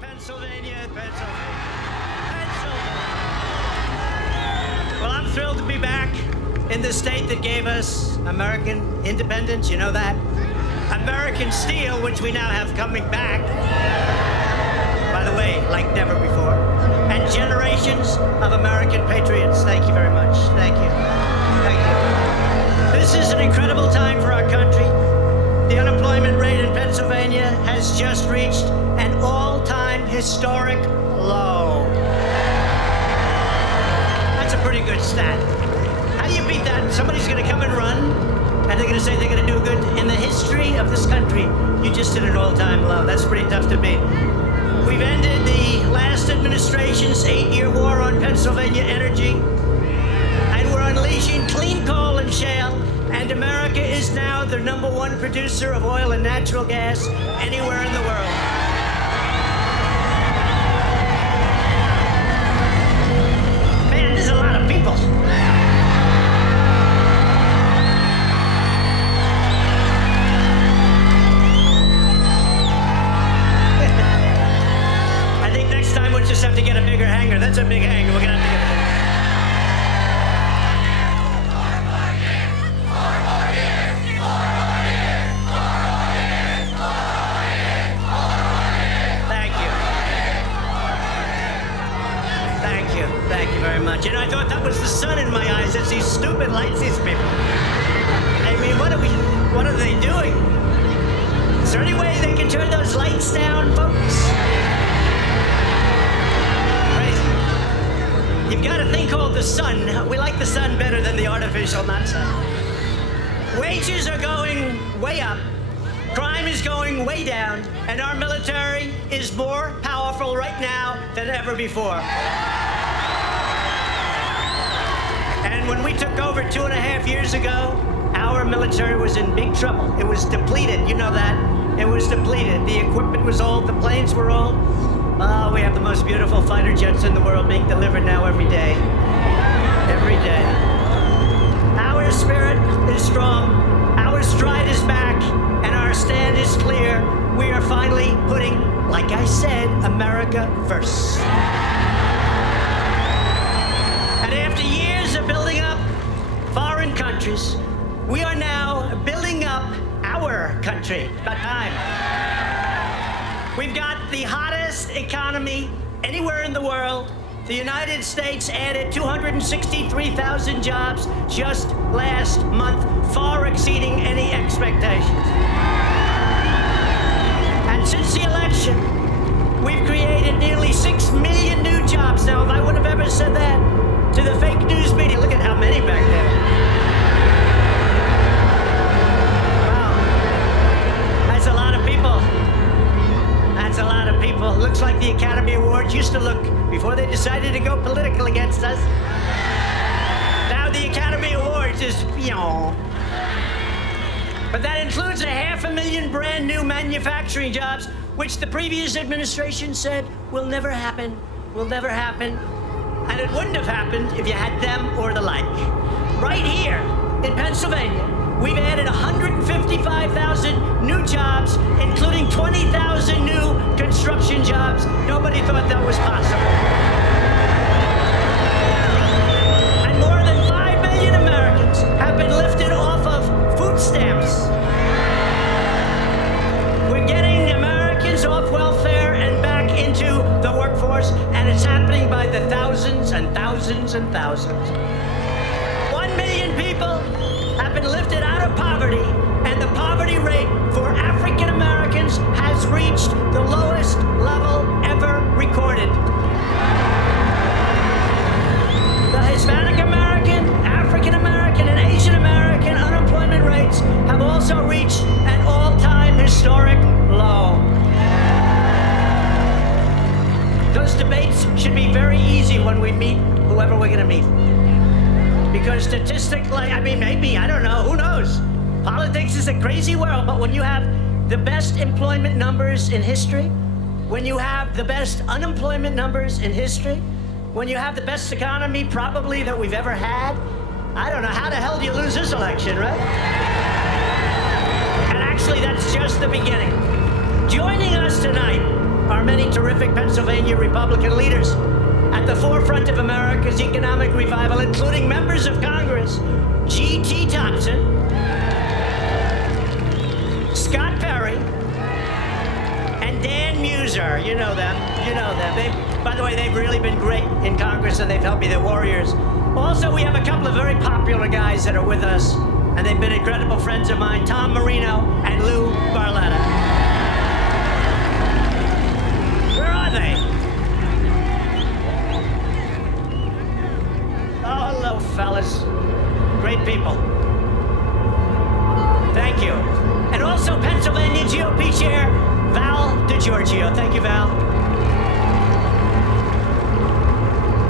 Pennsylvania, Pennsylvania. Well, I'm thrilled to be back in the state that gave us American independence, you know that? American steel, which we now have coming back, by the way, like never before. And generations of American patriots. Thank you very much. Thank you. Thank you. This is an incredible time for our country. The unemployment rate in Pennsylvania has just reached an all-time historic low. That's a pretty good stat. How do you beat that? Somebody's gonna come and run, and they're gonna say they're gonna do good. In the history of this country, you just hit an all-time low. That's pretty tough to beat. We've ended the last administration's 8-year war on Pennsylvania energy, and we're unleashing clean coal and shale, and America is now the #1 producer of oil and natural gas anywhere in the world. Man, there's a lot of people. I think next time we'll just have to get a bigger hangar. That's a big hangar. We're gonna have to get a bigger. Thank you very much. You know, I thought that was the sun in my eyes. It's these stupid lights, these people. I mean, what are they doing? Is there any way they can turn those lights down, folks? Crazy. You've got a thing called the sun. We like the sun better than the artificial nonsense. Wages are going way up. Crime is going way down. And our military is more powerful right now than ever before. And when we took over 2.5 years ago, our military was in big trouble. It was depleted, you know that. It was depleted. The equipment was old, the planes were old. Oh, we have the most beautiful fighter jets in the world being delivered now every day. Every day. Our spirit is strong, our stride is back, and our stand is clear. We are finally putting, like I said, America first. And after years of building up foreign countries, we are now building up our country. It's about time. We've got the hottest economy anywhere in the world. The United States added 263,000 jobs just last month, far exceeding any expectations. And since the election, we've created nearly 6 million new jobs. Now, if I would have ever said that to the fake news media, look at how many back there. Wow. That's a lot of people. That's a lot of people. Looks like the Academy Awards used to look before they decided to go political against us. Now the Academy Awards is, But that includes 500,000 brand new manufacturing jobs, which the previous administration said will never happen, will never happen. And it wouldn't have happened if you had them or the like. Right here in Pennsylvania, we've added 155,000 new jobs, including 20,000 new construction jobs. Nobody thought that was possible. And more than 5 million Americans have been lifted off of food stamps. We're getting Americans off welfare and back into the workforce, and it's happening by the thousands and thousands and thousands. 1 million people have been lifted out of poverty, and the poverty rate for African Americans has reached the lowest level ever recorded. The Hispanic American, African American, and Asian American unemployment rates have also reached an all-time historic low. Those debates should be very easy when we meet whoever we're going to meet. Because statistically, maybe, I don't know, who knows? Politics is a crazy world, but when you have the best employment numbers in history, when you have the best unemployment numbers in history, when you have the best economy probably that we've ever had, I don't know, how the hell do you lose this election, right? And actually, that's just the beginning. Joining us tonight our many terrific Pennsylvania Republican leaders at the forefront of America's economic revival, including members of Congress, G.T. Thompson, Scott Perry, and Dan Muser. You know them. By the way, they've really been great in Congress, and they've helped me. They're warriors. Also, we have a couple of very popular guys that are with us, and they've been incredible friends of mine, Tom Marino and Lou Barletta. Where are they? Oh, hello, fellas. Great people. Thank you. And also Pennsylvania GOP Chair Val DeGiorgio. Thank you, Val.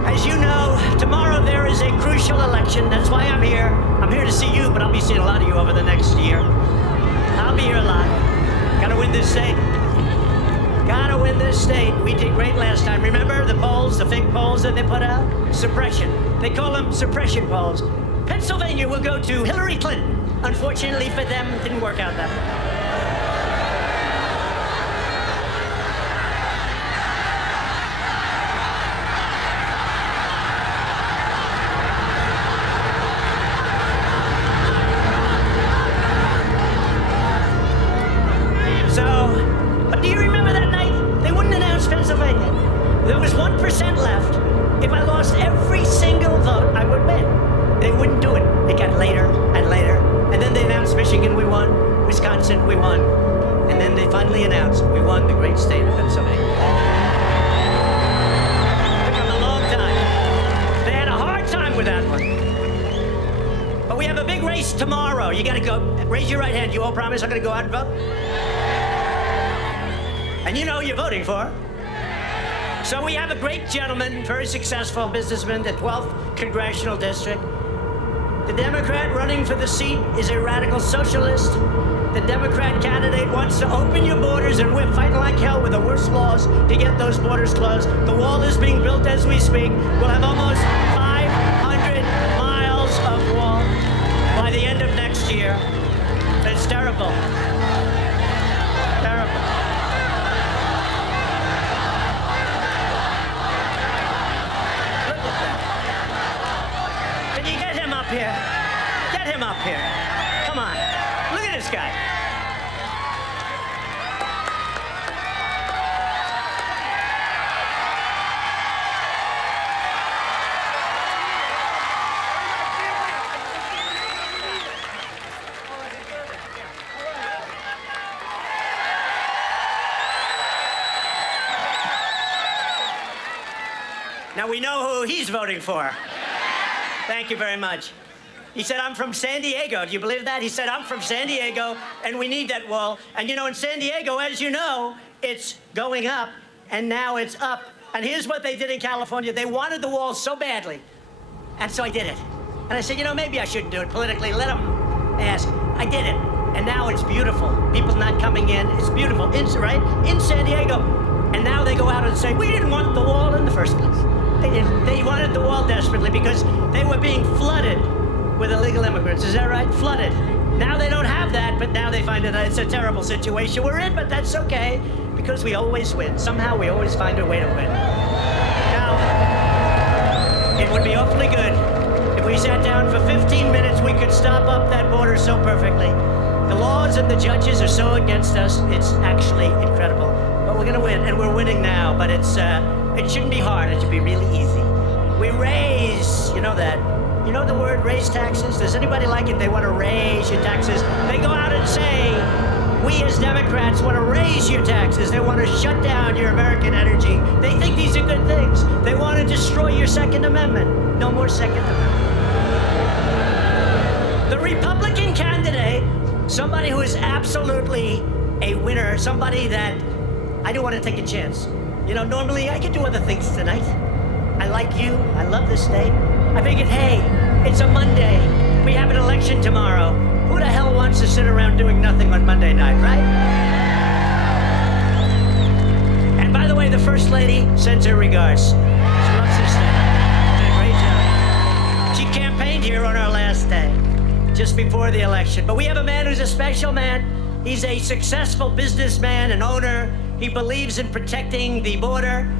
As you know, tomorrow there is a crucial election. That's why I'm here. I'm here to see you, but I'll be seeing a lot of you over the next year. I'll be here a lot. Gotta win this state. Gotta win this state. We did great last time. Remember the polls, the fake polls that they put out? Suppression. They call them suppression polls. Pennsylvania will go to Hillary Clinton. Unfortunately for them, it didn't work out that way. But do you remember that night? They wouldn't announce Pennsylvania. There was 1% left. If I lost every single vote, I would win. They wouldn't do it. It got later and later. And then they announced Michigan, we won. Wisconsin, we won. And then they finally announced we won the great state of Pennsylvania. It took them a long time. They had a hard time with that one. But we have a big race tomorrow. You gotta go. Raise your right hand. You all promise I'm gonna go out and vote? And you know who you're voting for. So we have a great gentleman, very successful businessman, the 12th Congressional District. The Democrat running for the seat is a radical socialist. The Democrat candidate wants to open your borders, and we're fighting like hell with the worst laws to get those borders closed. The wall is being built as we speak. We'll have almost 500 miles of wall by the end of next year. It's terrible. Terrible. Here. Get him up here. Come on. Look at this guy. Now we know who he's voting for. Thank you very much. He said, I'm from San Diego. Do you believe that? He said, I'm from San Diego, and we need that wall. And you know, in San Diego, as you know, it's going up, and now it's up. And here's what they did in California. They wanted the wall so badly, and so I did it. And I said, you know, maybe I shouldn't do it politically. Let them ask. I did it, and now it's beautiful. People not coming in. It's beautiful, right? In San Diego. And now they go out and say, we didn't want the wall in the first place. They didn't. They wanted the wall desperately because they were being flooded with illegal immigrants. Is that right? Flooded. Now they don't have that, but now they find that it's a terrible situation we're in, but that's okay because we always win. Somehow we always find a way to win. Now, it would be awfully good if we sat down for 15 minutes. We could stop up that border so perfectly. The laws and the judges are so against us. It's actually incredible. But we're gonna win, and we're winning now. But it shouldn't be hard. It should be really easy. We raise, you know that. You know the word raise taxes? Does anybody like it? They want to raise your taxes. They go out and say, we as Democrats want to raise your taxes. They want to shut down your American energy. They think these are good things. They want to destroy your Second Amendment. No more Second Amendment. The Republican candidate, somebody who is absolutely a winner, somebody that I don't want to take a chance. You know, normally I could do other things tonight. I like you. I love this state. I figured, hey, it's a Monday. We have an election tomorrow. Who the hell wants to sit around doing nothing on Monday night, right? And by the way, the First Lady sends her regards. She loves this state. Did a great job. She campaigned here on our last day, just before the election. But we have a man who's a special man. He's a successful businessman and owner. He believes in protecting the border,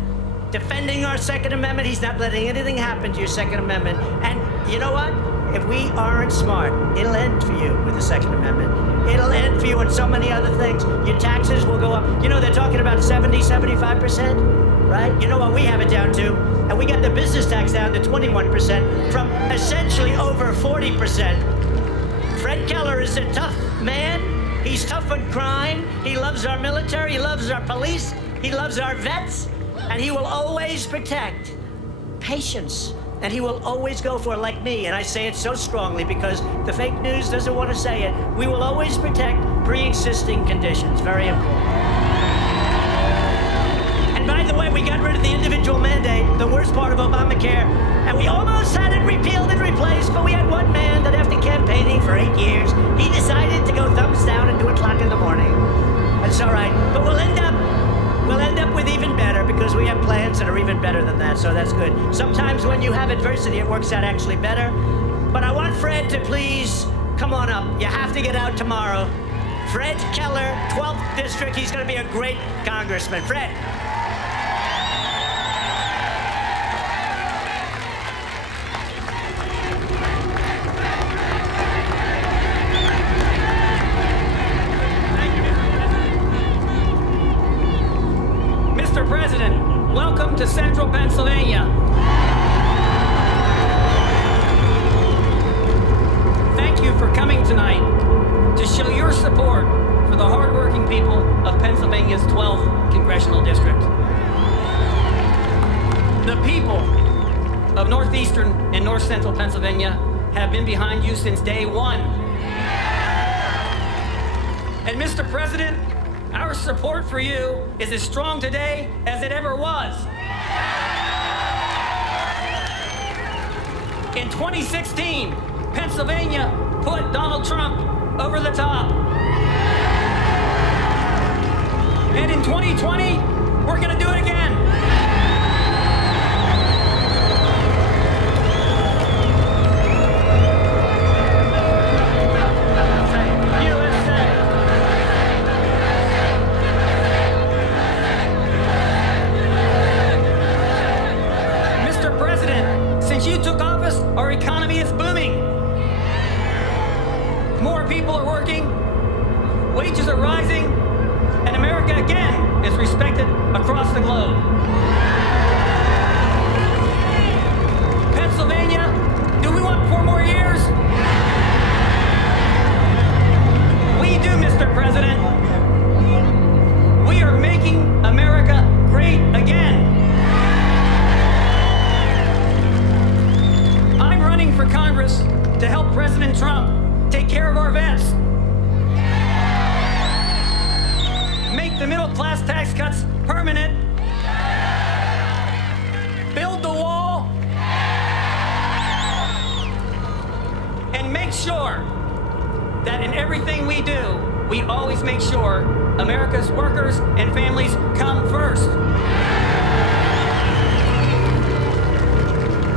defending our Second Amendment. He's not letting anything happen to your Second Amendment. And you know what? If we aren't smart, it'll end for you with the Second Amendment. It'll end for you in so many other things. Your taxes will go up. You know, they're talking about 75%, right? You know what? We have it down to. And we got the business tax down to 21% from essentially over 40%. Fred Keller is a tough man. He's tough on crime. He loves our military. He loves our police. He loves our vets. And he will always protect patience. And he will always go for, like me, and I say it so strongly because the fake news doesn't want to say it, we will always protect pre-existing conditions. Very important. And by the way, we got rid of the individual mandate, the worst part of Obamacare, and we almost had it repealed and replaced, but we had one man that after campaigning for 8 years, he decided to go thumbs down at 2 o'clock in the morning. That's all right, but we'll end up with even better because we have plans that are even better than that, so that's good. Sometimes when you have adversity, it works out actually better. But I want Fred to please come on up. You have to get out tomorrow. Fred Keller, 12th District. He's going to be a great congressman. Fred. Mr. President, welcome to Central Pennsylvania. Thank you for coming tonight to show your support for the hardworking people of Pennsylvania's 12th Congressional District. The people of northeastern and north central Pennsylvania have been behind you since day one. And Mr. President, our support for you is as strong today as it ever was. In 2016, Pennsylvania put Donald Trump over the top. And in 2020, we're going to do it again. Since you took office, our economy is booming. More people are working, wages are rising, and America again is respected across the globe. Pennsylvania, do we want 4 more years? We do, Mr. President. We are making America great again. For Congress to help President Trump take care of our vets, make the middle class tax cuts permanent, build the wall, and make sure that in everything we do, we always make sure America's workers and families come first.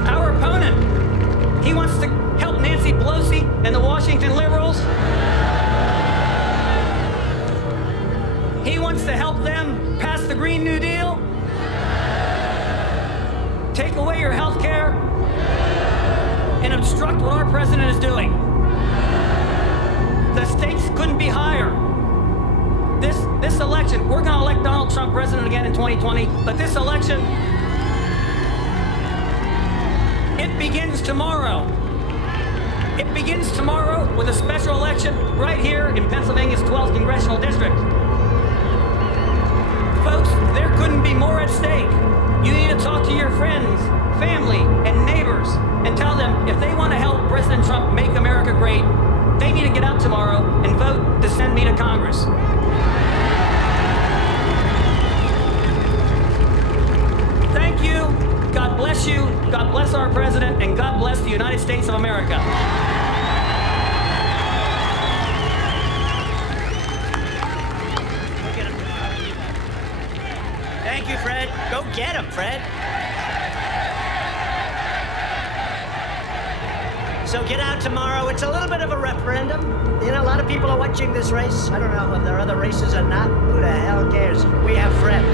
Our opponent, he wants to help Nancy Pelosi and the Washington liberals. He wants to help them pass the Green New Deal, take away your health care, and obstruct what our president is doing. The stakes couldn't be higher. This election, we're going to elect Donald Trump president again in 2020, but this election, it begins tomorrow. It begins tomorrow with a special election right here in Pennsylvania's 12th Congressional District. Folks, there couldn't be more at stake. You need to talk to your friends, family, and neighbors and tell them if they want to help President Trump make America great, they need to get out tomorrow and vote to send me to Congress. Thank you. God bless you, God bless our president, and God bless the United States of America. Thank you, Fred. Go get him, Fred. So get out tomorrow. It's a little bit of a referendum. You know, a lot of people are watching this race. I don't know if there are other races or not. Who the hell cares? We have Fred.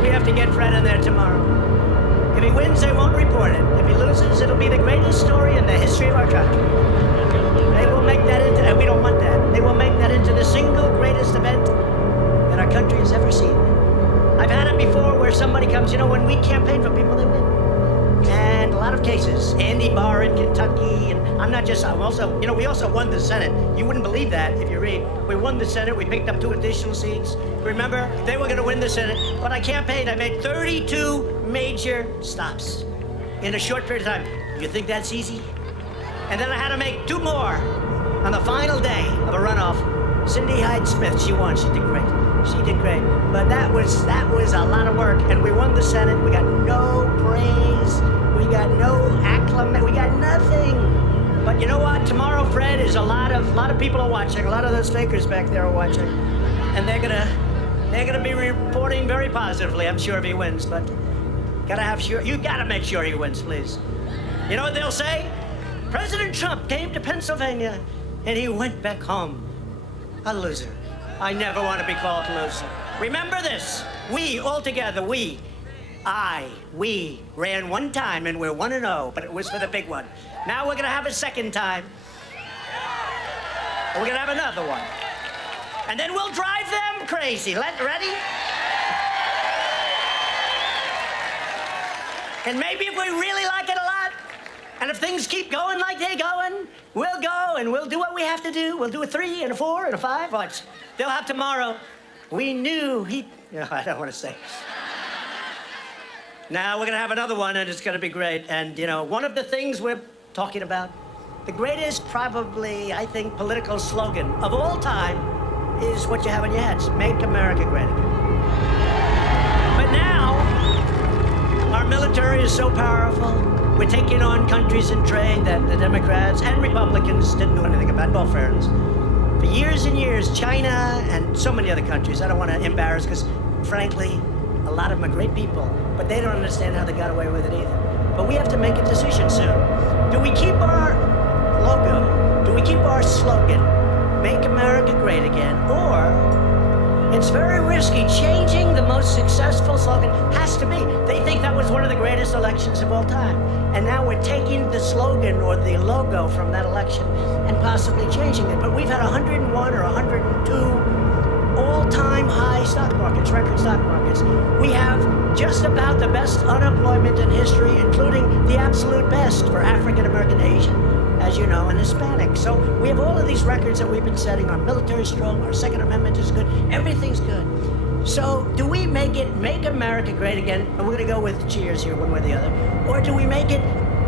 We have to get Fred in there tomorrow. If he wins, they won't report it. If he loses, it'll be the greatest story in the history of our country. They will make that into, and we don't want that. They will make that into the single greatest event that our country has ever seen. I've had it before where somebody comes, you know, when we campaign for people, they win. And a lot of cases, Andy Barr in Kentucky, and I'm also, you know, we also won the Senate. You wouldn't believe that if you read. We won the Senate, we picked up 2 additional seats. Remember, they were gonna win the Senate, but I campaigned, I made 32 major stops in a short period of time. You think that's easy? And then I had to make 2 more on the final day of a runoff. Cindy Hyde-Smith, she won, she did great. She did great. But that was a lot of work, and we won the Senate. We got no praise. We got no acclamation. We got nothing. But you know what? Tomorrow, Fred, is a lot of people are watching. A lot of those fakers back there are watching, and they're gonna be reporting very positively. I'm sure if he wins, but you gotta make sure he wins, please. You know what they'll say? President Trump came to Pennsylvania, and he went back home a loser. I never want to be called a loser. Remember this. We, all together, we ran one time and we're 1-0, but it was for the big one. Now we're going to have a second time. And we're going to have another one. And then we'll drive them crazy. Ready? And maybe if we really like it a lot, and if things keep going like they're going, we'll go and we'll do what we have to do. We'll do a 3 and a 4 and a 5. Watch. They'll have tomorrow. We knew I don't want to say. Now we're going to have another one, and it's going to be great. And, you know, one of the things we're talking about, the greatest probably, I think, political slogan of all time is what you have in your heads. Make America great again. But now, our military is so powerful. We're taking on countries in trade that the Democrats and Republicans didn't do anything about, in all fairness. For years and years, China and so many other countries, I don't want to embarrass because, frankly, a lot of them are great people, but they don't understand how they got away with it either. But we have to make a decision soon. Do we keep our logo? Do we keep our slogan, Make America Great Again? Or it's very risky. Changing the most successful slogan has to be. They think that was one of the greatest elections of all time. And now we're taking the slogan or the logo from that election and possibly changing it. But we've had 101 or 102 all-time high stock markets, record stock markets. We have just about the best unemployment in history, including the absolute best for African American, Asian, as you know, and Hispanic. So we have all of these records that we've been setting. Our military is strong, our Second Amendment is good, everything's good. So do we make America great again? And we're gonna go with cheers here, one way or the other. Or do we make it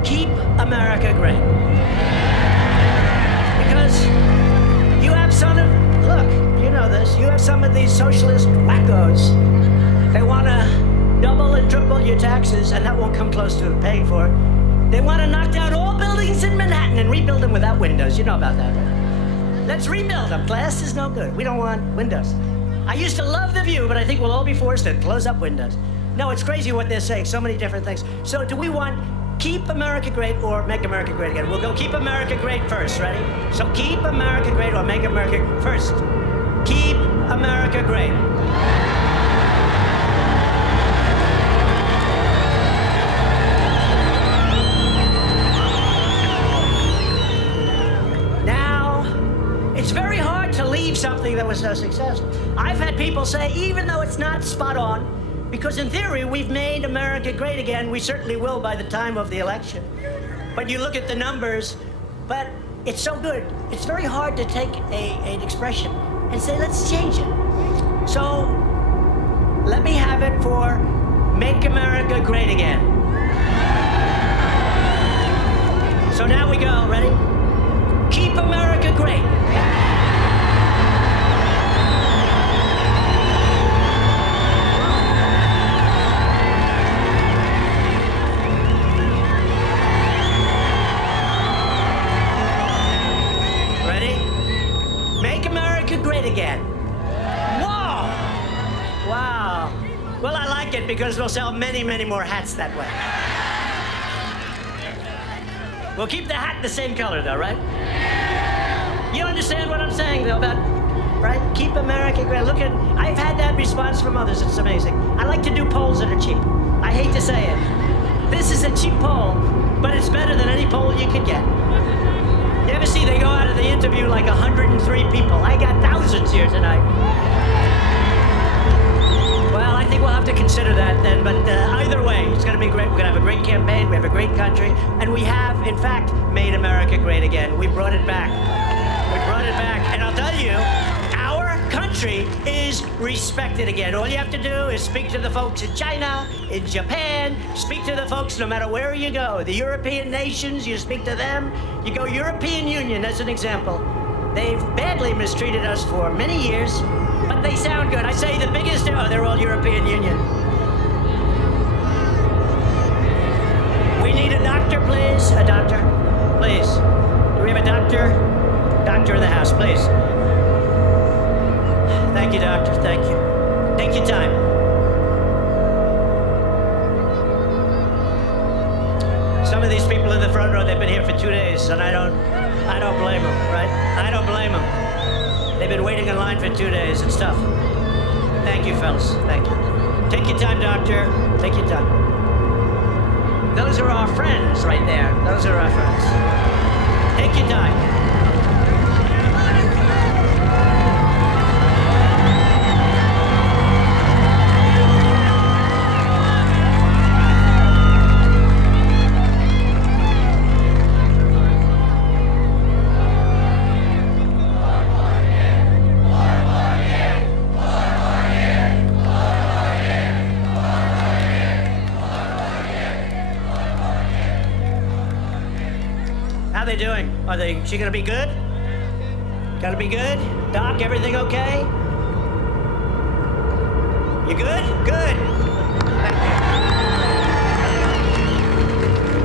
keep America great? Because you have you know this, you have some of these socialist wackos. They wanna double and triple your taxes, and that won't come close to paying for it. They wanna knock down all buildings in Manhattan and rebuild them without windows. You know about that, right? Let's rebuild them. Glass is no good. We don't want windows. I used to love the view, but I think we'll all be forced to close up windows. No, it's crazy what they're saying, so many different things. So do we want keep America great or make America great again? We'll go keep America great first, ready? So keep America great or make America first. Keep America great. Now, it's very hard to leave something that was so successful. I've had people say, even though it's not spot on, because in theory, we've made America great again. We certainly will by the time of the election. But you look at the numbers, but it's so good. It's very hard to take an expression and say, let's change it. So let me have it for Make America Great Again. So now we go, ready? Keep America Great. Again. Whoa! Wow. Well, I like it because we'll sell many, many more hats that way. We'll keep the hat the same color, though, right? You understand what I'm saying, though, about, right? Keep America great. Look at, I've had that response from others. It's amazing. I like to do polls that are cheap. I hate to say it. This is a cheap poll, but it's better than any poll you could get. You ever see they go out and they interview like 103 people? I got thousands here tonight. Well, I think we'll have to consider that then, but either way, it's going to be great. We're going to have a great campaign, we have a great country, and we have, in fact, made America great again. We brought it back. We brought it back, and I'll tell you, our country is respected again. All you have to do is speak to the folks in China, in Japan, speak to the folks no matter where you go. The European nations, you speak to them. You go European Union, as an example. They've badly mistreated us for many years, but they sound good. I say the biggest, oh, they're all European Union. We need a doctor, please. A doctor, please. Do we have a doctor? Doctor in the house, please. Thank you, doctor, thank you. Take your time. Some of these people in the front row, they've been here for 2 days, and I don't blame them, right? I don't blame them. They've been waiting in line for 2 days. It's tough. Thank you, fellas. Thank you. Take your time, doctor. Take your time. Those are our friends right there. Those are our friends. Take your time. How they doing? She gonna be good? Gonna be good? Doc, everything okay? You good? Good. Thank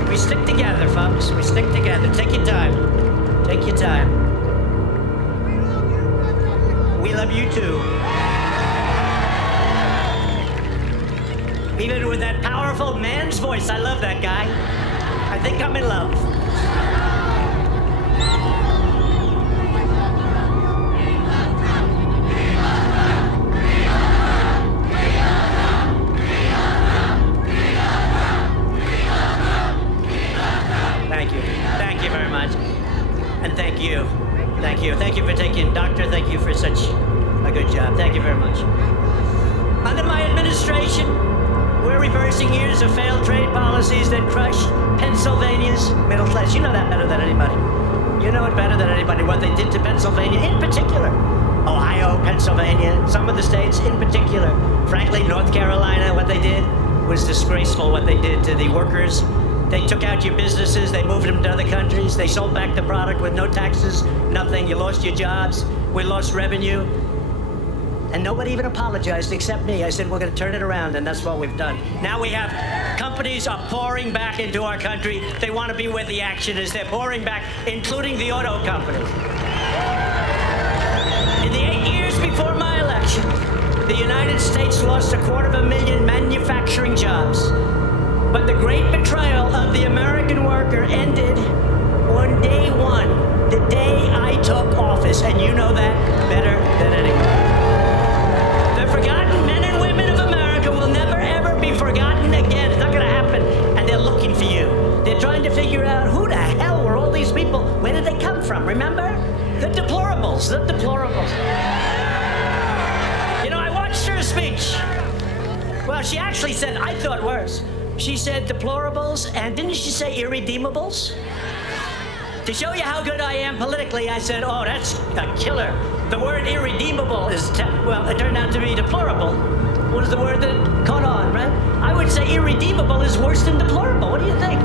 you. We stick together, folks. We stick together. Take your time. Take your time. We love you too. Even with that powerful man's voice, I love that guy. I think I'm in love. Thank you very much. And thank you. Thank you. Thank you for taking, Doctor, thank you for such a good job. Thank you very much. Under my administration, we're reversing years of failed trade policies that crush Pennsylvania's middle class. You know that better than anybody. You know it better than anybody, what they did to Pennsylvania in particular. Ohio, Pennsylvania, some of the states in particular. Frankly, North Carolina, what they did was disgraceful, what they did to the workers. They took out your businesses, they moved them to other countries, they sold back the product with no taxes, nothing. You lost your jobs, we lost revenue. And nobody even apologized except me. I said, we're gonna turn it around, and that's what we've done. Now we have companies are pouring back into our country. They want to be where the action is. They're pouring back, including the auto companies. In the 8 years before my election, the United States lost 250,000 manufacturing jobs. But the great betrayal of the American worker ended on day one, the day I took office, and you know that better than anyone. The forgotten men and women of America will never, ever be forgotten again. It's not going to happen, and they're looking for you. They're trying to figure out who the hell were all these people? Where did they come from? Remember? The deplorables, the deplorables. You know, I watched her speech. Well, she actually said, I thought worse. She said deplorables, and didn't she say irredeemables? To show you how good I am politically, I said, oh, that's a killer. The word irredeemable is, well, it turned out to be deplorable. Was the word that caught on, right? I would say irredeemable is worse than deplorable. What do you think?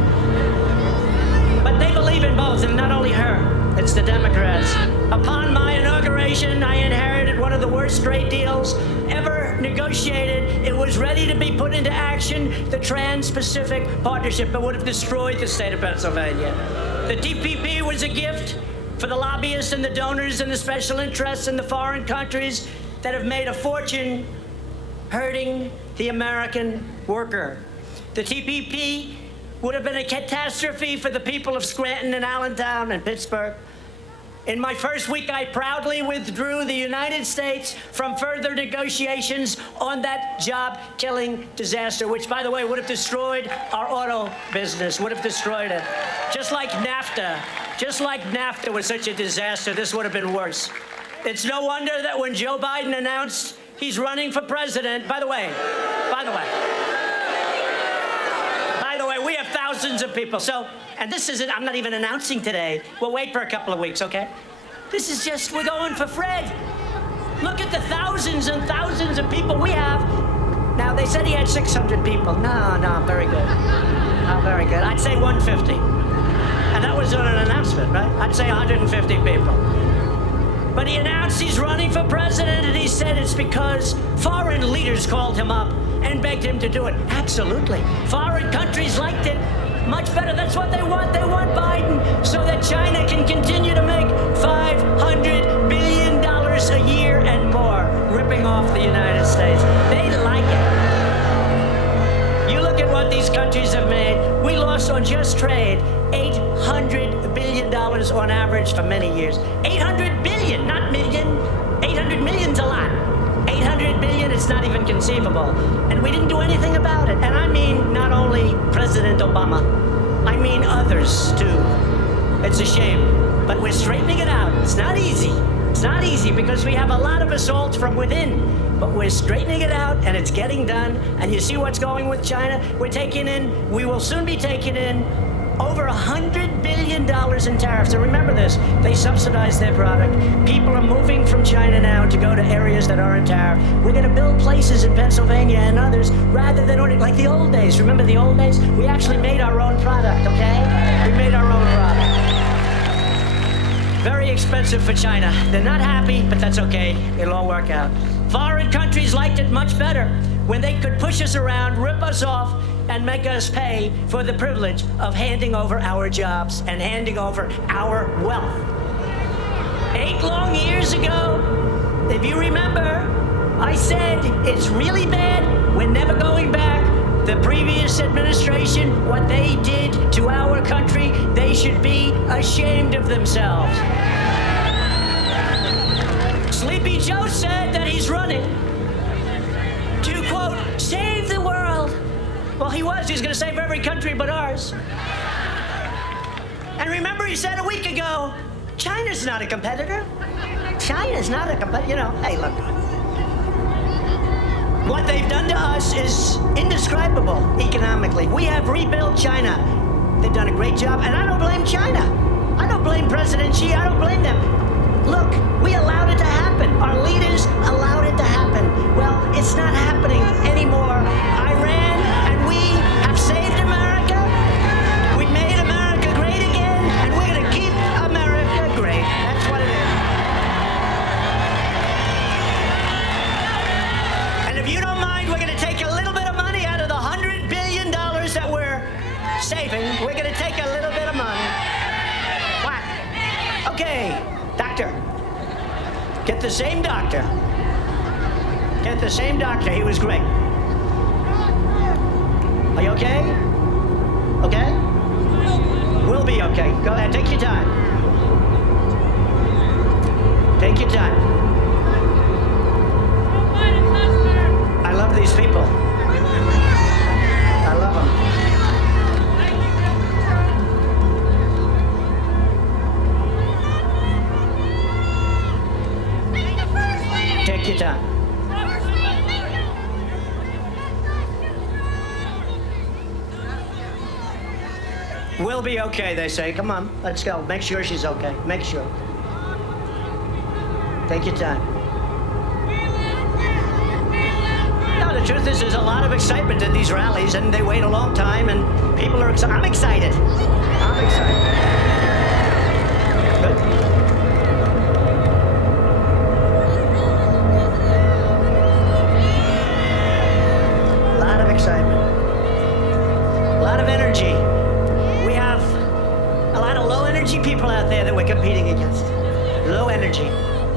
But they believe in both, and not only her, it's the Democrats. Upon my inauguration, I inherited one of the worst trade deals ever negotiated. It was ready to be put into action. The Trans-Pacific Partnership that would have destroyed the state of Pennsylvania. The TPP was a gift for the lobbyists and the donors and the special interests in the foreign countries that have made a fortune hurting the American worker. The TPP would have been a catastrophe for the people of Scranton and Allentown and Pittsburgh. In my first week, I proudly withdrew the United States from further negotiations on that job-killing disaster, which, by the way, would have destroyed our auto business, would have destroyed it. Just like NAFTA was such a disaster, this would have been worse. It's no wonder that when Joe Biden announced he's running for president, by the way, we have thousands of people. So, and this isn't, I'm not even announcing today. We'll wait for a couple of weeks, okay? This is just, we're going for Fred. Look at the thousands and thousands of people we have. Now, they said he had 600 people. No, very good. Not very good. I'd say 150. And that was on an announcement, right? I'd say 150 people. But he announced he's running for president, and he said it's because foreign leaders called him up and begged him to do it. Absolutely. Foreign countries liked it much better. That's what they want. They want Biden so that China can continue to make $500 billion a year and more, ripping off the United States. They like it. You look at what these countries have made. We lost on just trade $800 billion on average for many years. 800 billion, not million. 800 million's a lot. 800 billion, it's not even conceivable. And we didn't do anything about it. And I mean not only President Obama, I mean others too. It's a shame, but we're straightening it out. It's not easy. It's not easy because we have a lot of assaults from within, but we're straightening it out and it's getting done. And you see what's going with China? We will soon be taking in over $100 billion in tariffs. And remember this, they subsidize their product. People are moving from China now to go to areas that aren't tariffed. We're going to build places in Pennsylvania and others rather than like the old days. Remember the old days? We actually made our own product, okay? We made our own product. Very expensive for China. They're not happy, but that's okay. It'll all work out. Foreign countries liked it much better when they could push us around, rip us off, and make us pay for the privilege of handing over our jobs and handing over our wealth. 8 long years ago, if you remember, I said it's really bad, we're never going back. The previous administration, what they did to our country, they should be ashamed of themselves. Sleepy Joe said that he's running to, quote, save the world. Well, he's going to save every country but ours. And remember, he said a week ago, China's not a competitor. China's not a competitor. You know, hey, look. What they've done to us is indescribable economically. We have rebuilt China. They've done a great job, and I don't blame China. I don't blame President Xi. I don't blame them. Look, we allowed it to happen. Our leaders allowed it to happen. Well, it's not happening anymore. Iran and we have saved America. We made America great again, and we're going to keep America great. That's what it is. And if you don't mind, we're going to take a little bit of money out of the $100 billion that we're saving. We're going to take a little bit of money. What? Okay, doctor. Get the same doctor. Get the same doctor. He was great. Are you okay? Okay? We'll be okay. Go ahead. Take your time. Take your time. I love these people. I love them. Take your time. We'll be okay, they say. Come on, let's go. Make sure she's okay. Make sure. Take your time. No, the truth is there's a lot of excitement at these rallies, and they wait a long time, and people are excited. I'm excited. I'm excited. Good. A lot of excitement. A lot of energy. We have a lot of low-energy people out there that we're competing against. Low energy.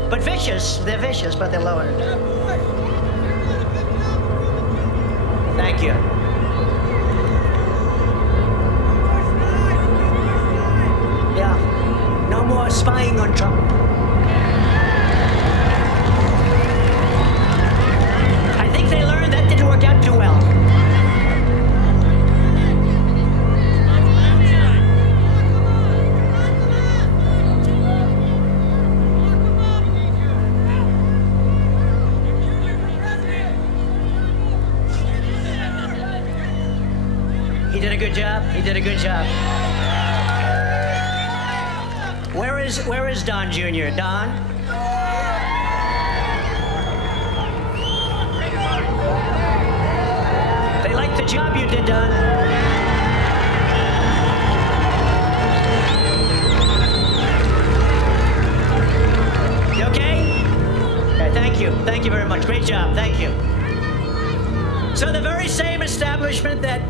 But vicious. They're vicious, but they're low energy. Thank you. spying on Trump. I think they learned that didn't work out too well. He did a good job. He did a good job. Where is Don Jr.? Don? They like the job you did, Don. You okay? Okay, thank you. Thank you very much. Great job. Thank you. So the very same establishment that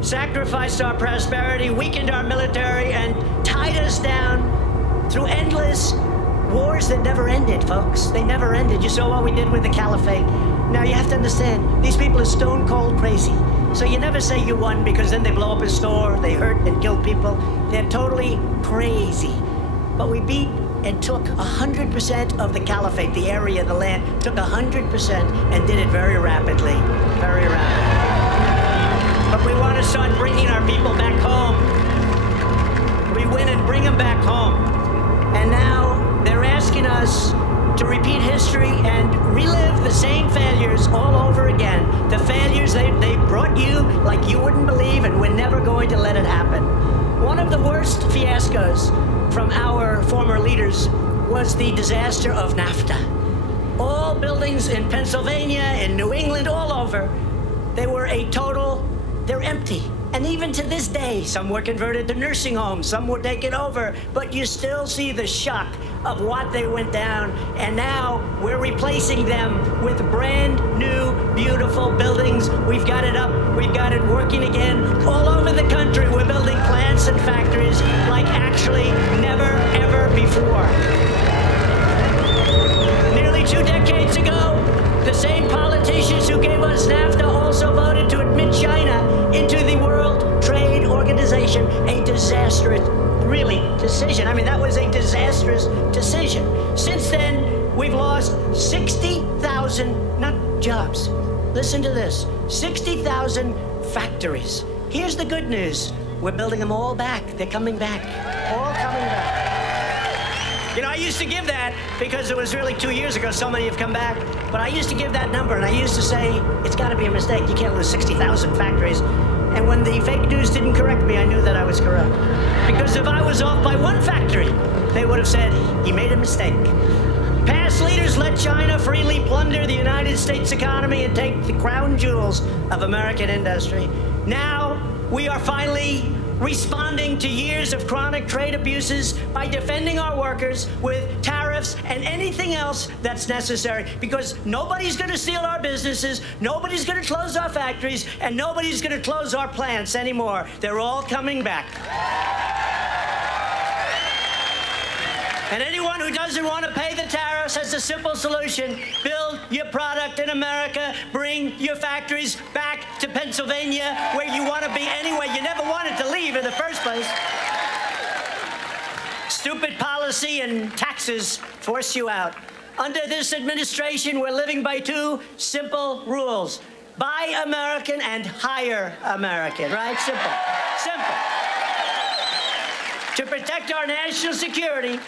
sacrificed our prosperity, weakened our military, and tied us down through endless wars that never ended, folks. They never ended. You saw what we did with the caliphate. Now, you have to understand, these people are stone cold crazy. So you never say you won, because then they blow up a store, they hurt and kill people. They're totally crazy. But we beat and took 100% of the caliphate, the area, the land, took 100% and did it very rapidly. Very rapidly. But we want to start bringing our people back home. We win and bring them back home. And now they're asking us to repeat history and relive the same failures all over again. The failures they brought you like you wouldn't believe, and we're never going to let it happen. One of the worst fiascos from our former leaders was the disaster of NAFTA. All buildings in Pennsylvania, in New England, all over, they're empty. And even to this day, some were converted to nursing homes, some were taken over, but you still see the shock of what they went down. And now we're replacing them with brand new, beautiful buildings. We've got it up, we've got it working again. All over the country, we're building plants and factories like actually never, ever before. Nearly 2 decades ago, the same politicians who gave us NAFTA also voted to admit China into the World Trade Organization. A disastrous, really, decision. I mean, that was a disastrous decision. Since then, we've lost 60,000, not jobs. Listen to this, 60,000 factories. Here's the good news. We're building them all back. They're coming back. All coming back. You know, I used to give that because it was really 2 years ago, so many have come back. But I used to give that number, and I used to say, it's got to be a mistake. You can't lose 60,000 factories. And when the fake news didn't correct me, I knew that I was correct. Because if I was off by one factory, they would have said, he made a mistake. Past leaders let China freely plunder the United States economy and take the crown jewels of American industry. Now, we are finally responding to years of chronic trade abuses by defending our workers with tariffs and anything else that's necessary, because nobody's going to steal our businesses, nobody's going to close our factories, and nobody's going to close our plants anymore. They're all coming back. And anyone who doesn't want to pay the tariffs has a simple solution. Build your product in America. Bring your factories back to Pennsylvania, where you want to be anyway. You never wanted to leave in the first place. Stupid policy and taxes force you out. Under this administration, we're living by 2 simple rules. Buy American and hire American, right? Simple. Simple. To protect our national security,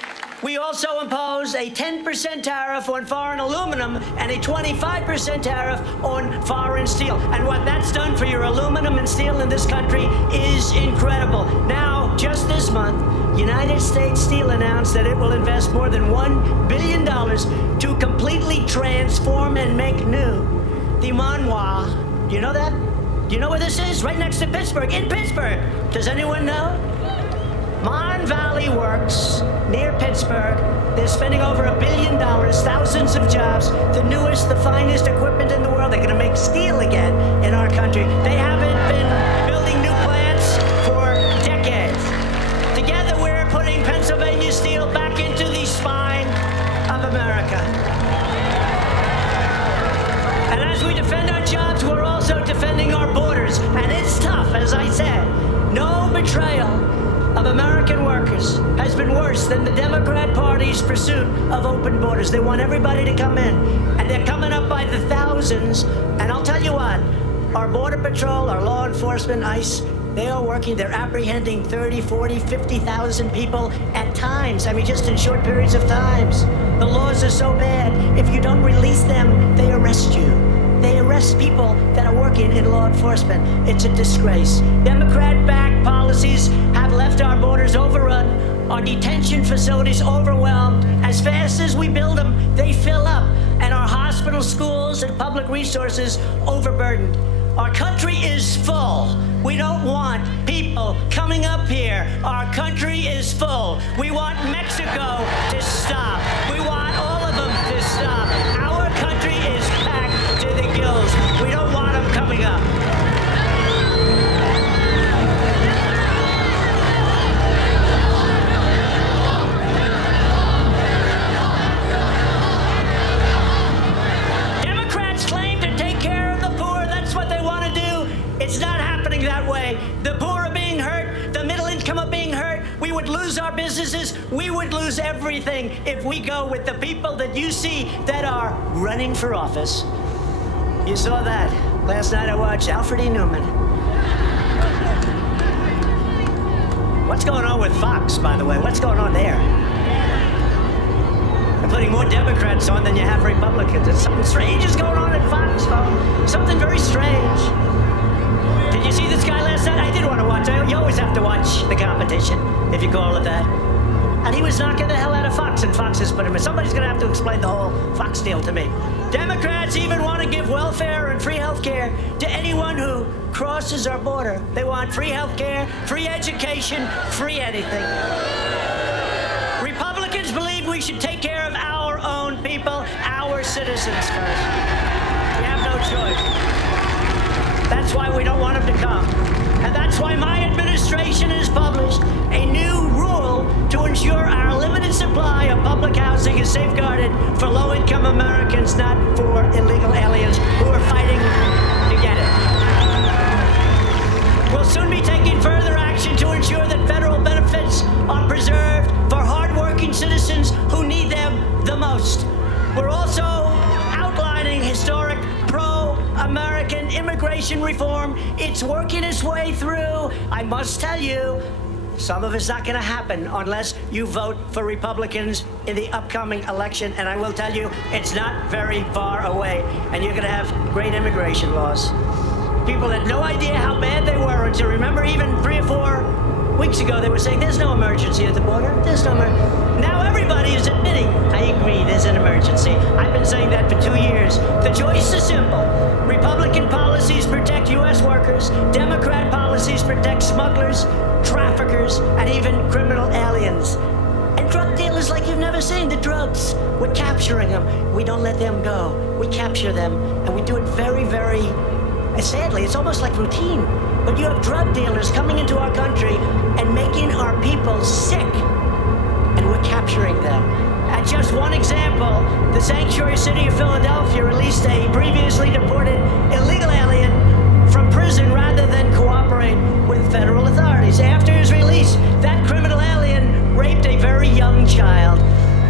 we also impose a 10% tariff on foreign aluminum and a 25% tariff on foreign steel. And what that's done for your aluminum and steel in this country is incredible. Now, just this month, United States Steel announced that it will invest more than $1 billion to completely transform and make new the Monwa. You know that? You know where this is? Right next to Pittsburgh. In Pittsburgh. Does anyone know? Mon Valley Works, near Pittsburgh. They're spending over $1 billion, thousands of jobs, the newest, the finest equipment in the world. They're going to make steel again in our country. They haven't been building new plants for decades. Together, we're putting Pennsylvania steel back into the spine of America. And as we defend our jobs, we're also defending our borders. And it's tough, as I said. No betrayal of American workers has been worse than the Democrat Party's pursuit of open borders. They want everybody to come in, and they're coming up by the thousands. And I'll tell you what, our Border Patrol, our law enforcement, ICE, they are working, they're apprehending 30, 40, 50,000 people at times. I mean, just in short periods of times. The laws are so bad, if you don't release them, they arrest you. They arrest people that are working in law enforcement. It's a disgrace. Democrat-backed policies have left our borders overrun, our detention facilities overwhelmed. As fast as we build them, they fill up, and our hospitals, schools, and public resources overburdened. Our country is full. We don't want people coming up here. Our country is full. We want Mexico to stop. We want all of them to stop. Our country is packed to the gills. We don't want them coming up. Democrats claim to take care of the poor. That's what they want to do. It's not happening that way. The poor are being hurt. The middle income are being hurt. We would lose our businesses. We would lose everything if we go with the people that you see that are running for office. You saw that. Last night I watched Alfred E. Newman. What's going on with Fox, by the way? What's going on there? They're putting more Democrats on than you have Republicans. It's something strange is going on at Fox, folks. Something very strange. Did you see this guy last night? I did want to watch. You always have to watch the competition, if you call it that. And he was knocking the hell out of Fox, and Fox has put him in. Somebody's going to have to explain the whole Fox deal to me. Democrats even want to give welfare and free health care to anyone who crosses our border. They want free health care, free education, free anything. Republicans believe we should take care of our own people, our citizens first. We have no choice. That's why we don't want them to come. And that's why my administration has published a new rule to ensure our limited supply of public housing is safeguarded for low-income Americans, not for illegal aliens who are fighting to get it. We'll soon be taking further action to ensure that federal benefits are preserved for hard-working citizens who need them the most. We're also outlining historic pro-American immigration reform. It's working its way through. I must tell you, some of it's not going to happen unless you vote for Republicans in the upcoming election. And I will tell you, it's not very far away. And you're going to have great immigration laws. People had no idea how bad they were until, remember, even 3 or 4 weeks ago, they were saying there's no emergency at the border. There's no emergency. Now everybody is admitting, I agree, there's an emergency. I've been saying that for 2 years. The choice is simple. Republican policies protect U.S. workers. Democrat policies protect smugglers, traffickers, and even criminal aliens. And drug dealers like you've never seen. The drugs, we're capturing them. We don't let them go. We capture them, and we do it very, very, sadly, it's almost like routine. But you have drug dealers coming into our country and making our people sick, and we're capturing them. And just one example, the sanctuary city of Philadelphia released a previously deported illegal alien from prison rather than cooperate with federal authorities. After his release, that criminal alien raped a very young child.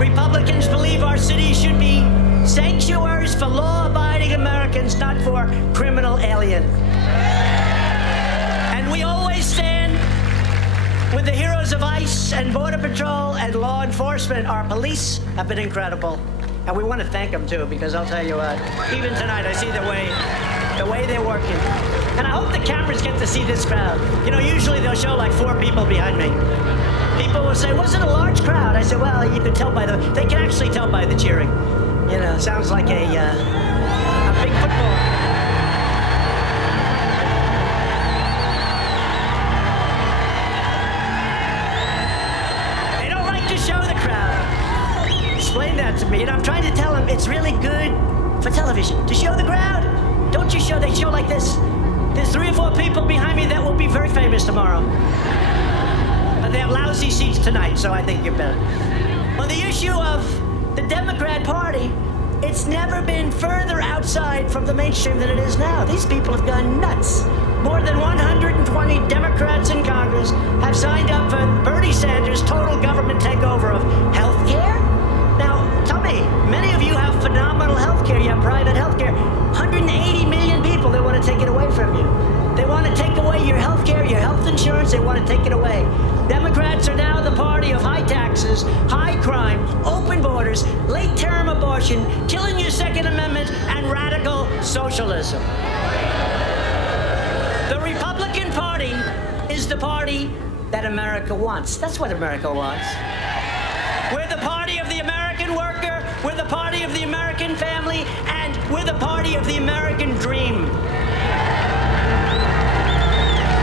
Republicans believe our cities should be sanctuaries for law-abiding Americans, not for criminal aliens. And we always stand with the heroes of ICE and Border Patrol and law enforcement. Our police have been incredible. And we want to thank them, too, because I'll tell you what, even tonight I see the way they're working. And I hope the cameras get to see this crowd. You know, usually they'll show like 4 people behind me. People will say, was it a large crowd? I said, well, you can tell by they can actually tell by the cheering. You know, it sounds like a big football. They don't like to show the crowd. Explain that to me. And I'm trying to tell them it's really good for television to show the crowd. Don't you show, they show like this. There's 3 or 4 people behind me that will be very famous tomorrow. But they have lousy seats tonight, so I think you're better. On the issue of the Democrat Party, it's never been further outside from the mainstream than it is now. These people have gone nuts. More than 140 120 Democrats in Congress have signed up for Bernie Sanders' total government takeover of health care. Now, tell me, many of you have phenomenal health care. You have private health care. 180 million people that want to take it away from you. They want to take away your health care, your health insurance. They want to take it away. Democrats are now the party of high taxes, high crime, open borders, late-term abortion, killing your Second Amendment, and radical socialism. The Republican Party is the party that America wants. That's what America wants. We're the party of the American worker, we're the party of the American family, and we're the party of the American dream.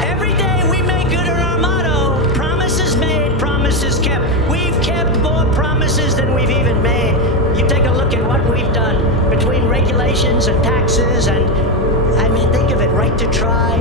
Every day we make good on our motto, promises made, promises kept. We've kept more promises than we've even made. You take a look at what we've done between regulations and taxes and, I mean, think of it, right to try.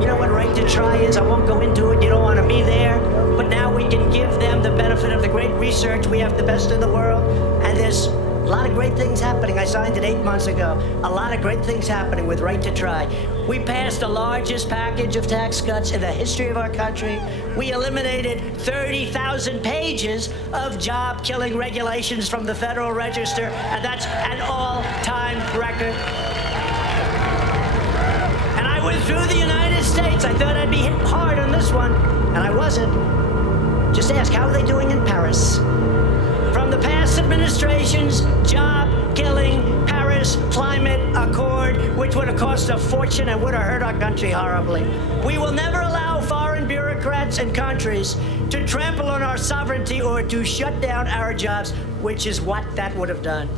You know what right to try is? I won't go into it. You don't want to be there. But now we can give them the benefit of the great research. We have the best in the world. And there's a lot of great things happening. I signed it 8 months ago. A lot of great things happening with right to try. We passed the largest package of tax cuts in the history of our country. We eliminated 30,000 pages of job-killing regulations from the Federal Register. And that's an all-time record. I went through the United States. I thought I'd be hit hard on this one, and I wasn't. Just ask, how are they doing in Paris? From the past administration's job-killing Paris Climate Accord, which would have cost a fortune and would have hurt our country horribly. We will never allow foreign bureaucrats and countries to trample on our sovereignty or to shut down our jobs, which is what that would have done.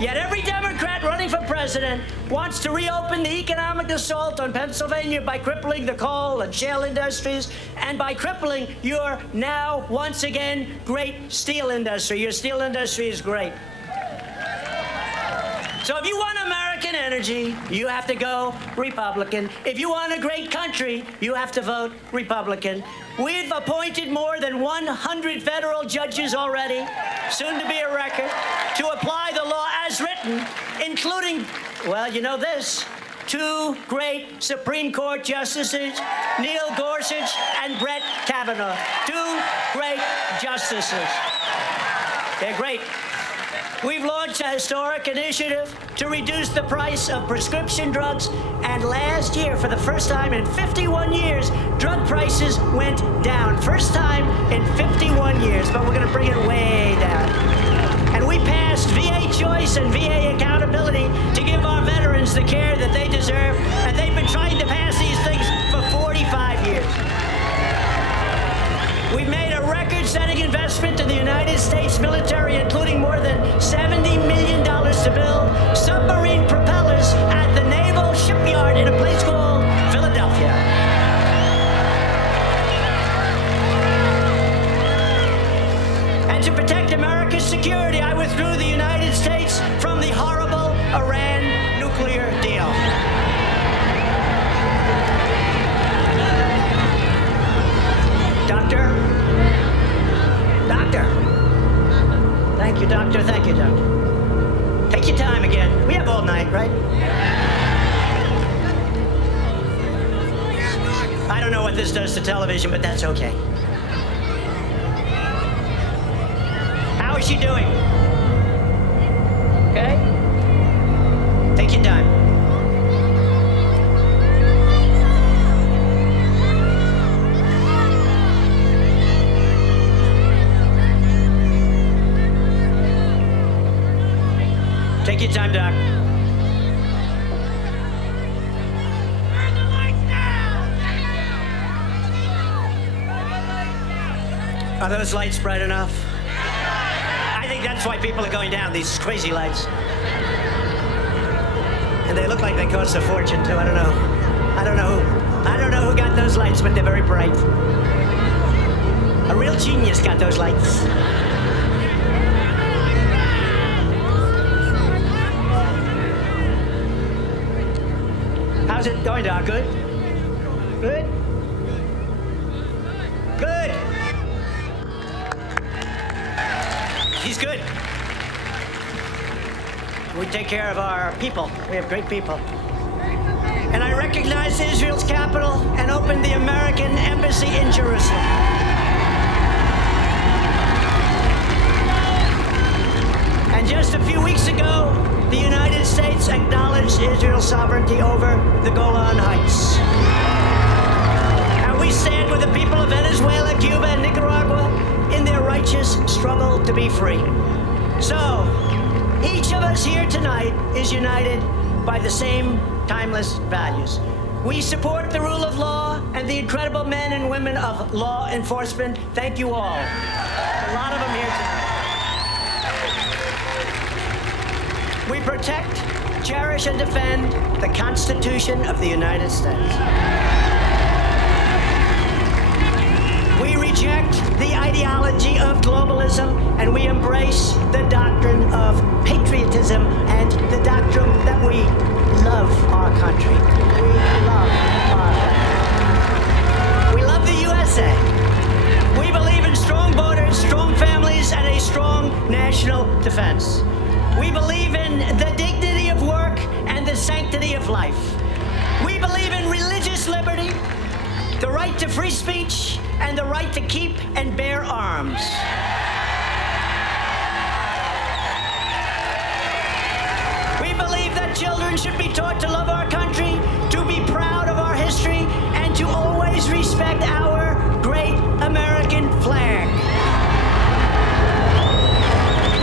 Yet every Democrat running for president wants to reopen the economic assault on Pennsylvania by crippling the coal and shale industries and by crippling your now, once again, great steel industry. Your steel industry is great. So if you want American energy, you have to go Republican. If you want a great country, you have to vote Republican. We've appointed more than 100 federal judges already, soon to be a record, to apply the law as written, including, well, you know this, 2 great Supreme Court justices, Neil Gorsuch and Brett Kavanaugh. 2 great justices. They're great. We've launched a historic initiative to reduce the price of prescription drugs, and last year, for the first time in 51 years, drug prices went down. First time in 51 years, but we're going to bring it way down. And we passed VA choice and VA accountability to give our veterans the care that they deserve, and they've been trying to pass these things for 45 years. We've made a record-setting investment in the United States military, including more than $70 million to build submarine propellers at the Naval Shipyard in a place called Philadelphia. And to protect America's security, I withdrew the United States from the horrible Iran nuclear deal. Doctor? Thank you, Doctor. Thank you, Doctor. Take your time again. We have all night, right? I don't know what this does to television, but that's okay. How is she doing? Okay? Take your time. Take your time, Doc. Turn the lights down! Are those lights bright enough? I think that's why people are going down, these crazy lights. And they look like they cost a fortune, too. I don't know who got those lights, but they're very bright. A real genius got those lights. How's it going, Doc? Good? Good? Good! He's good. We take care of our people. We have great people. And I recognize Israel's capital and open opened the American embassy in Jerusalem. And just a few weeks ago, the United States acknowledged Israel's sovereignty over the Golan Heights. And we stand with the people of Venezuela, Cuba, and Nicaragua in their righteous struggle to be free. So, each of us here tonight is united by the same timeless values. We support the rule of law and the incredible men and women of law enforcement. Thank you all. A lot of them here tonight. We protect, cherish, and defend the Constitution of the United States. We reject the ideology of globalism, and we embrace the doctrine of patriotism and the doctrine that we love our country. We love our country. We love the USA. We believe in strong borders, strong families, and a strong national defense. We believe in the dignity of work and the sanctity of life. We believe in religious liberty, the right to free speech, and the right to keep and bear arms. We believe that children should be taught to love our country, to be proud of our history, and to always respect our great American flag.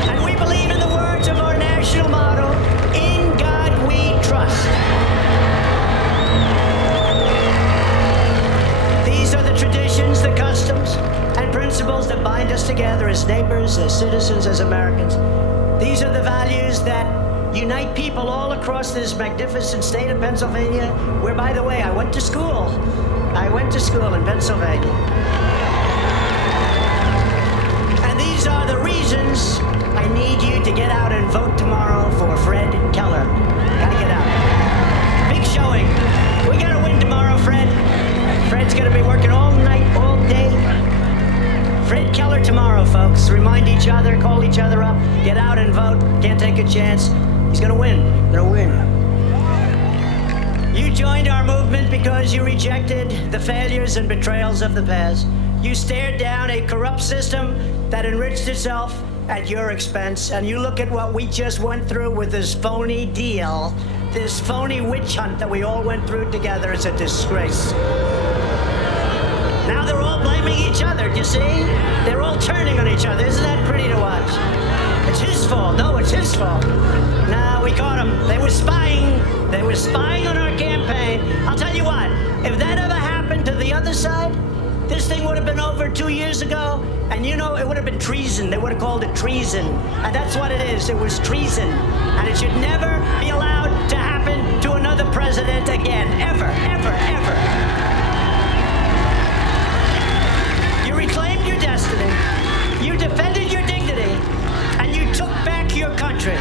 And we believe in the words of our national motto, "In God we trust." These are the traditions, the customs, and principles that bind us together as neighbors, as citizens, as Americans. These are the values that unite people all across this magnificent state of Pennsylvania, where, by the way, I went to school. I went to school in Pennsylvania. And these are the reasons I need you to get out and vote tomorrow for Fred Keller. Gotta get out. Big showing. We gotta win tomorrow, Fred. Fred's gonna be working all night, all day. Fred Keller tomorrow, folks. Remind each other, call each other up, get out and vote. Can't take a chance. He's gonna win. Gonna win. You joined our movement because you rejected the failures and betrayals of the past. You stared down a corrupt system that enriched itself at your expense, and you look at what we just went through with this phony deal, this phony witch hunt that we all went through together. It's a disgrace. Now they're all blaming each other, do you see? They're all turning on each other. Isn't that pretty to watch? It's his fault. No, it's his fault. Nah, we caught them. They were spying. They were spying on our campaign. I'll tell you what, if that ever happened to the other side, this thing would have been over 2 years ago, and you know, it would have been treason. They would have called it treason. And that's what it is. It was treason. And it should never be allowed to happen to another president again. Ever, ever, ever. You reclaimed your destiny. You defended your dignity. And you took back your country.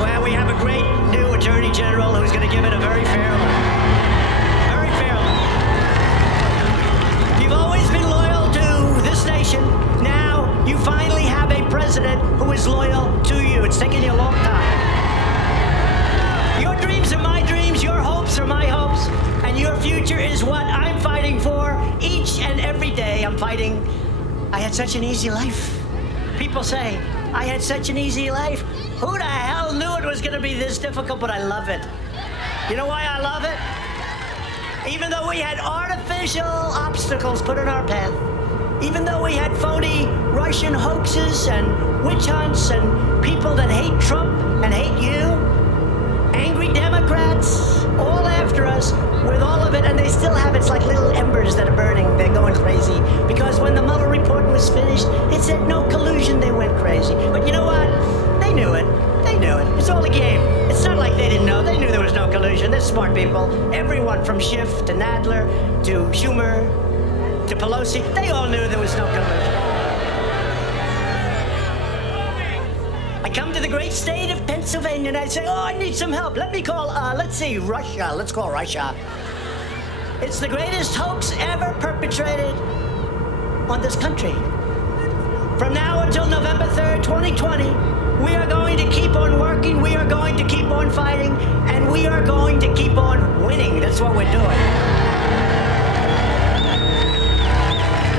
Well, we have a great new Attorney General who's going to give it a very fair look. Very fair look. You've always been loyal to this nation. Now you finally have a president who is loyal to you. It's taken you a long time. Your dreams are my dreams, your hopes are my hopes, and your future is what I'm fighting for each and every day. I'm fighting. I had such an easy life. People say, I had such an easy life. Who the hell knew it was going to be this difficult, but I love it. You know why I love it? Even though we had artificial obstacles put in our path, even though we had phony Russian hoaxes and witch hunts and people that hate Trump and hate you, angry Democrats, all after us with all of it, and they still have it's like little embers that are burning. They're going crazy because when the Mueller report was finished, it said no collusion. They went crazy. But you know what? They knew it. They knew it. It's all a game. It's not like they didn't know. They knew there was no collusion. They're smart people. Everyone from Schiff to Nadler to Schumer to Pelosi, they all knew there was no collusion. I come to the great state of Pennsylvania and I say, oh, I need some help. Let me call, let's see, Russia. Let's call Russia. It's the greatest hoax ever perpetrated on this country. From now until November 3rd, 2020, we are going to keep on working, we are going to keep on fighting, and we are going to keep on winning. That's what we're doing.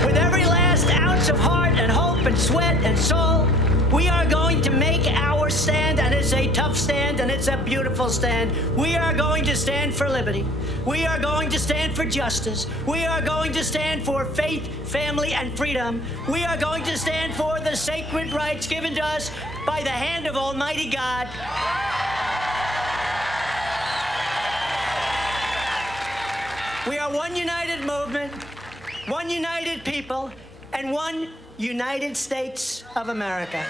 With every last ounce of heart and hope and sweat and soul, we are going to make our stand, and it's a tough stand, and it's a beautiful stand. We are going to stand for liberty. We are going to stand for justice. We are going to stand for faith, family, and freedom. We are going to stand for the sacred rights given to us by the hand of Almighty God. We are one united movement, one united people, and one United States of America.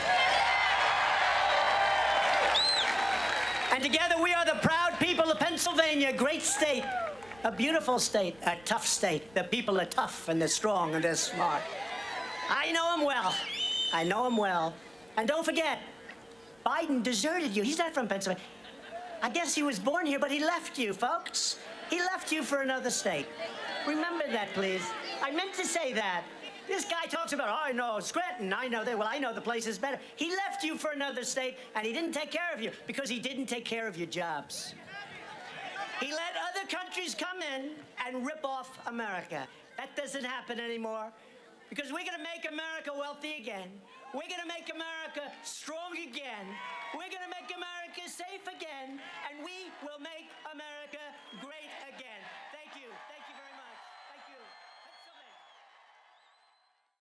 And together we are the proud people of Pennsylvania, a great state, a beautiful state, a tough state. The people are tough and they're strong and they're smart. I know them well. I know them well. And don't forget, Biden deserted you. He's not from Pennsylvania. I guess he was born here, but he left you, folks. He left you for another state. Remember that, please. I meant to say that. This guy talks about, oh, I know Scranton, I know that. Well, I know the place is better. He left you for another state, and he didn't take care of you because he didn't take care of your jobs. He let other countries come in and rip off America. That doesn't happen anymore because we're going to make America wealthy again. We're going to make America strong again. We're going to make America safe again. And we